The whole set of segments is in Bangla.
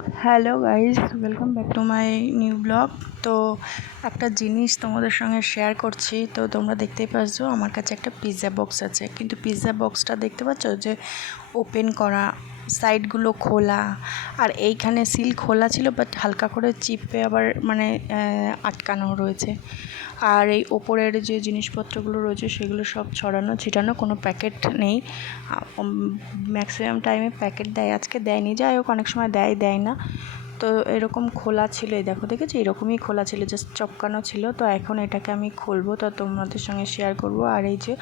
Hello guys, welcome back to my new blog. তো একটা জিনিস তোমাদের সঙ্গে শেয়ার করছি। তো তোমরা দেখতেই পাচ্ছ আমার কাছে একটা পিৎজা বক্স আছে, কিন্তু পিৎজা বক্সটা দেখতে পাচ্ছ যে ওপেন করা, সাইডগুলো খোলা, আর এইখানে সিল খোলা ছিল বাট হালকা করে চিপে আবার আটকানো রয়েছে। আর এই ওপরের যে জিনিসপত্রগুলো রয়েছে সেগুলো সব ছড়ানো ছিটানো, কোনো প্যাকেট নেই। ম্যাক্সিমাম টাইমে প্যাকেট দেয়, আজকে দেয়নি, যাই হোক অনেক সময় দেয় না। তো এরকম খোলা ছিল, এই দেখেছি এরকমই খোলা ছিল, জাস্ট চপকানো ছিল। তো এখন এটাকে আমি খুলবো, তো তোমাদের সঙ্গে শেয়ার করব। আর এই যে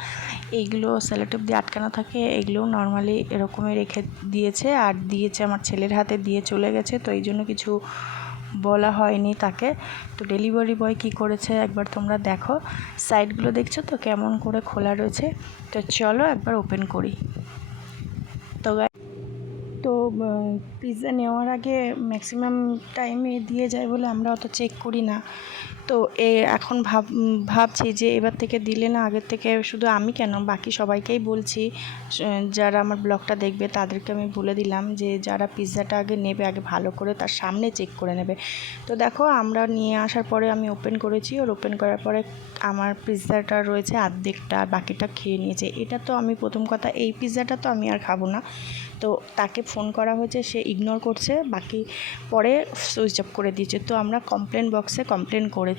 এইগুলো সেলোটেপ দিয়ে আটকানো থাকে, এগুলো নর্মালি এরকমই রেখে দিয়েছে, আর দিয়েছে আমার ছেলের হাতে দিয়ে চলে গেছে, তো এই জন্য কিছু বলা হয়নি তাকে। তো ডেলিভারি বয় কি করেছে একবার তোমরা দেখো, সাইডগুলো দেখছো তো কেমন করে খোলা রয়েছে। তো চলো একবার ওপেন করি। তো পিৎজা নেওয়ার আগে ম্যাক্সিমাম টাইমে দিয়ে যায় বলে আমরা অত চেক করি না। তো এখন ভাবছি যে এবার থেকে দিলে না, আগের থেকে শুধু আমি কেন, বাকি সবাইকেই বলছি, যারা আমার ব্লগটা দেখবে তাদেরকে আমি বলে দিলাম যে যারা পিৎজাটা আগে নেবে, আগে ভালো করে তার সামনে চেক করে নেবে। তো দেখো আমরা নিয়ে আসার পরে আমি ওপেন করেছি, আর ওপেন করার পরে আমার পিৎজাটা রয়েছে অর্ধেকটা, আর বাকিটা খেয়ে নিয়েছে। এটা তো আমি প্রথম কথা, এই পিৎজাটা তো আমি আর খাবো না। তো তাকে ফোন করা হয়েছে, সে ইগনোর করছে, বাকি পরে সুইচ অফ করে দিয়েছে। তো আমরা কমপ্লেন বক্সে কমপ্লেন করেছি।